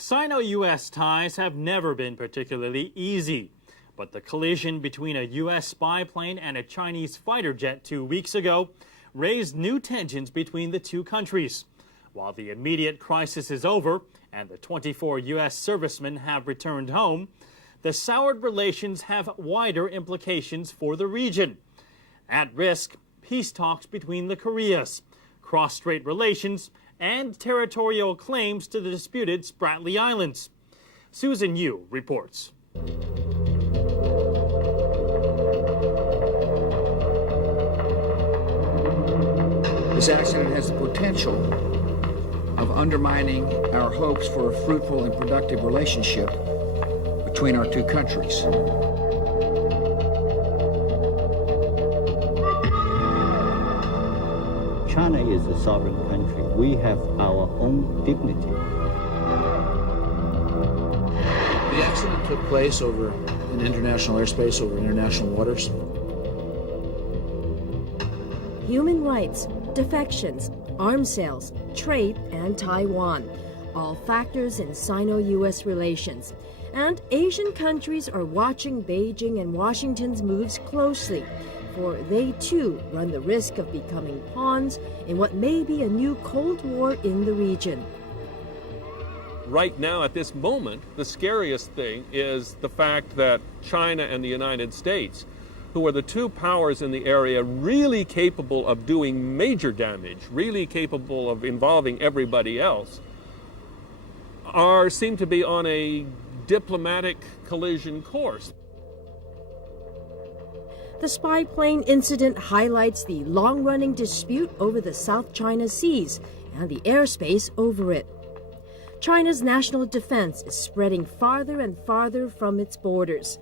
Sino-U.S. ties have never been particularly easy, but the collision between a U.S. spy plane and a Chinese fighter jet 2 weeks ago raised new tensions between the two countries. While the immediate crisis is over and the 24 U.S. servicemen have returned home, the soured relations have wider implications for the region. At risk, peace talks between the Koreas, cross-strait relations, and territorial claims to the disputed Spratly Islands. Susan Yu reports. This accident has the potential of undermining our hopes for a fruitful and productive relationship between our two countries. China is a sovereign country. We have our own dignity. The accident took place in international airspace, over international waters. Human rights, defections, arms sales, trade, and Taiwan, all factors in Sino-U.S. relations. And Asian countries are watching Beijing and Washington's moves closely, for they too run the risk of becoming pawns in what may be a new Cold War in the region. Right now, at this moment, the scariest thing is the fact that China and the United States, who are the two powers in the area really capable of doing major damage, really capable of involving everybody else, seem to be on a diplomatic collision course. The spy plane incident highlights the long-running dispute over the South China Seas and the airspace over it. China's national defense is spreading farther and farther from its borders.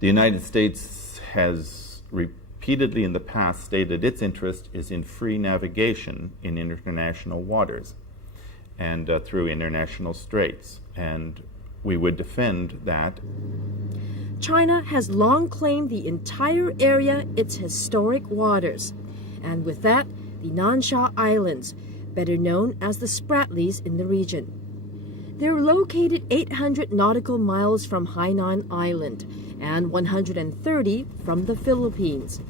The United States has repeatedly in the past stated its interest is in free navigation in international waters and through international straits, and we would defend that. China has long claimed the entire area its historic waters, and with that, the Nansha Islands, better known as the Spratlys in the region. They're located 800 nautical miles from Hainan Island and 130 from the Philippines.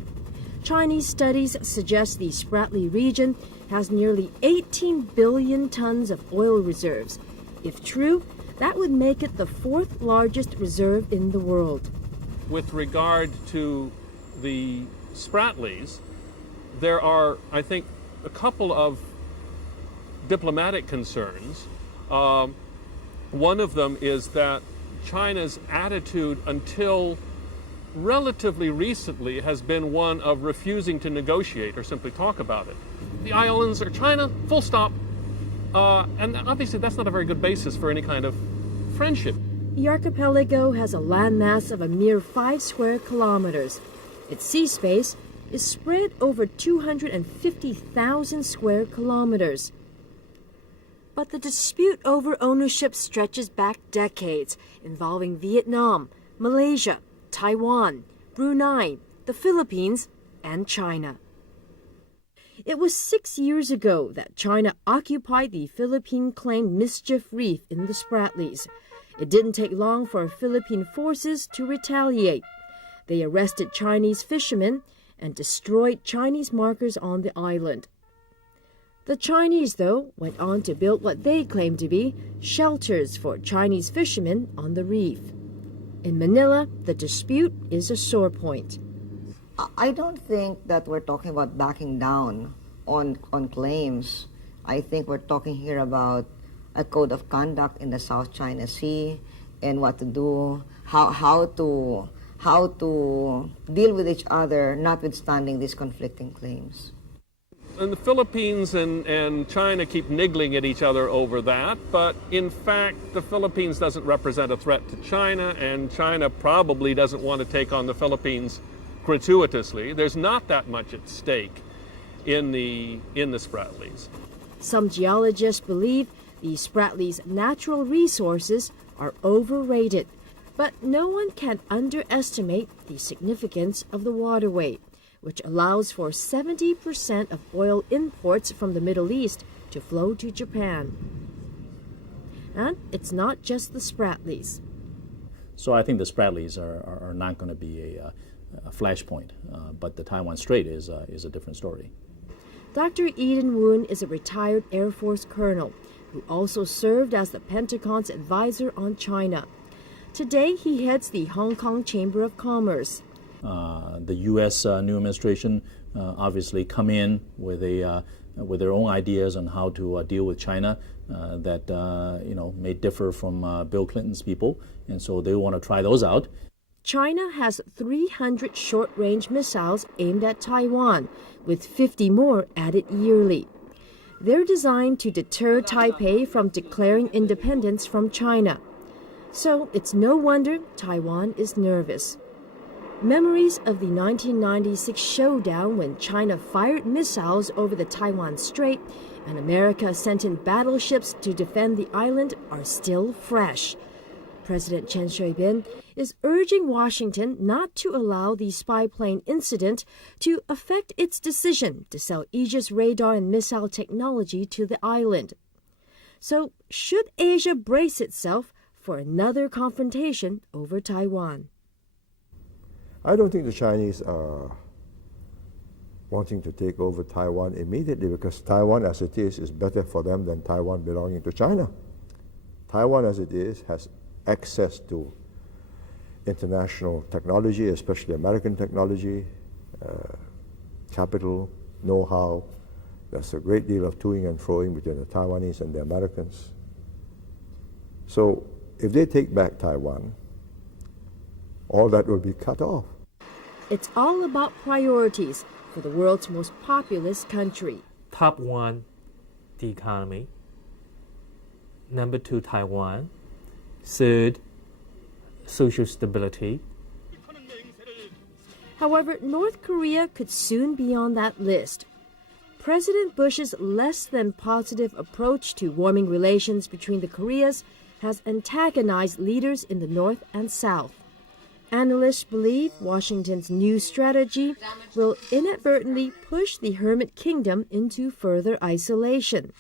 Chinese studies suggest the Spratly region has nearly 18 billion tons of oil reserves. If true, that would make it the fourth largest reserve in the world. With regard to the Spratlys, there are, I think, a couple of diplomatic concerns. One of them is that China's attitude until relatively recently has been one of refusing to negotiate or simply talk about it. The islands are China, full stop. And obviously that's not a very good basis for any kind of friendship. The archipelago has a landmass of a mere 5 square kilometers. Its sea space is spread over 250,000 square kilometers. But the dispute over ownership stretches back decades, involving Vietnam, Malaysia, Taiwan, Brunei, the Philippines, and China. It was 6 years ago that China occupied the Philippine-claimed Mischief Reef in the Spratlys. It didn't take long for Philippine forces to retaliate. They arrested Chinese fishermen and destroyed Chinese markers on the island. The Chinese, though, went on to build what they claimed to be shelters for Chinese fishermen on the reef. In Manila, the dispute is a sore point. I don't think that we're talking about backing down on claims. I think we're talking here about a code of conduct in the South China Sea and what to do, how to deal with each other, notwithstanding these conflicting claims. And the Philippines and China keep niggling at each other over that, but in fact the Philippines doesn't represent a threat to China, and China probably doesn't want to take on the Philippines gratuitously. There's not that much at stake in the Spratlys. Some geologists believe the Spratlys' natural resources are overrated, but no one can underestimate the significance of the waterway, which allows for 70% of oil imports from the Middle East to flow to Japan. And it's not just the Spratlys. So I think the Spratlys are not going to be a flashpoint, but the Taiwan Strait is a different story. Dr. Eden Woon is a retired Air Force colonel who also served as the Pentagon's advisor on China. Today, he heads the Hong Kong Chamber of Commerce. The U.S. New administration obviously come in with their own ideas on how to deal with China that may differ from Bill Clinton's people, and so they want to try those out. China has 300 short-range missiles aimed at Taiwan, with 50 more added yearly. They're designed to deter Taipei from declaring independence from China. So it's no wonder Taiwan is nervous. Memories of the 1996 showdown when China fired missiles over the Taiwan Strait and America sent in battleships to defend the island are still fresh. President Chen Shui-bian is urging Washington not to allow the spy plane incident to affect its decision to sell Aegis radar and missile technology to the island. So, should Asia brace itself for another confrontation over Taiwan? I don't think the Chinese are wanting to take over Taiwan immediately, because Taiwan as it is better for them than Taiwan belonging to China. Taiwan as it is has access to international technology, especially American technology, capital, know-how. There's a great deal of toing and froing between the Taiwanese and the Americans. So if they take back Taiwan, all that will be cut off. It's all about priorities for the world's most populous country. Top one, the economy. Number two, Taiwan. Third, social stability. However, North Korea could soon be on that list. President Bush's less than positive approach to warming relations between the Koreas has antagonized leaders in the North and South. Analysts believe Washington's new strategy will inadvertently push the Hermit Kingdom into further isolation,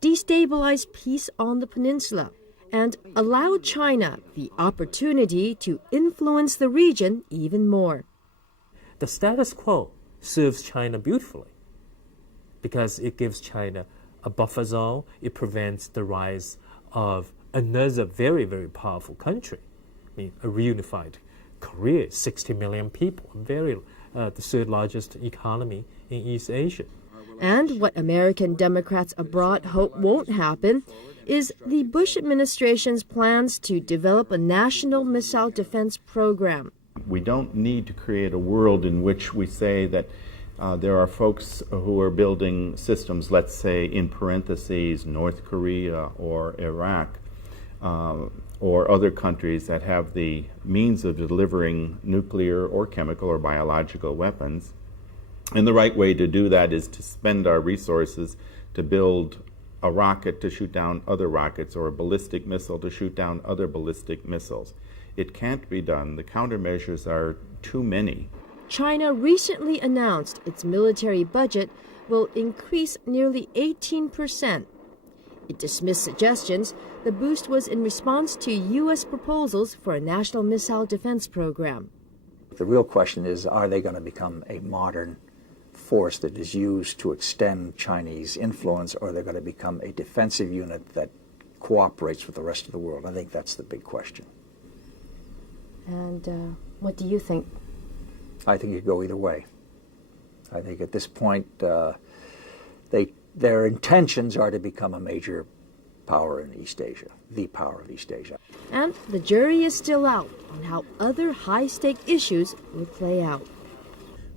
destabilize peace on the peninsula, and allow China the opportunity to influence the region even more. The status quo serves China beautifully because it gives China a buffer zone. It prevents the rise of another very, very powerful country. I mean, a reunified Korea, 60 million people, the third largest economy in East Asia. And what American Democrats abroad hope won't happen is the Bush administration's plans to develop a national missile defense program. We don't need to create a world in which we say that there are folks who are building systems, let's say in parentheses, North Korea or Iraq, or other countries that have the means of delivering nuclear or chemical or biological weapons. And the right way to do that is to spend our resources to build a rocket to shoot down other rockets, or a ballistic missile to shoot down other ballistic missiles. It can't be done. The countermeasures are too many. China recently announced its military budget will increase nearly 18%. It dismissed suggestions the boost was in response to U.S. proposals for a national missile defense program. The real question is, are they going to become a modern force that is used to extend Chinese influence, or are they going to become a defensive unit that cooperates with the rest of the world? I think that's the big question. And what do you think? I think it could go either way. I think at this point, their intentions are to become a major power in East Asia, the power of East Asia. And the jury is still out on how other high-stake issues will play out.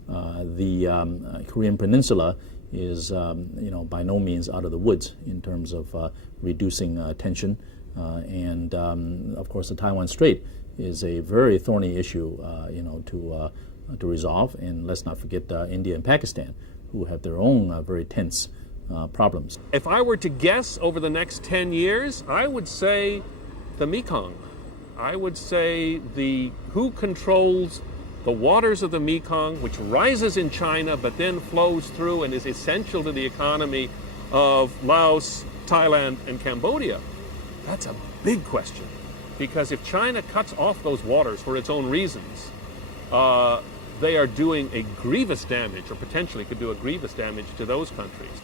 The Korean Peninsula is, by no means out of the woods in terms of reducing tension, and of course the Taiwan Strait is a very thorny issue, to resolve. And let's not forget India and Pakistan, who have their own very tense problems. If I were to guess over the next 10 years, I would say the Mekong. I would say who controls the waters of the Mekong, which rises in China but then flows through and is essential to the economy of Laos, Thailand, and Cambodia. That's a big question, because if China cuts off those waters for its own reasons, they are doing a grievous damage, or potentially could do a grievous damage to those countries.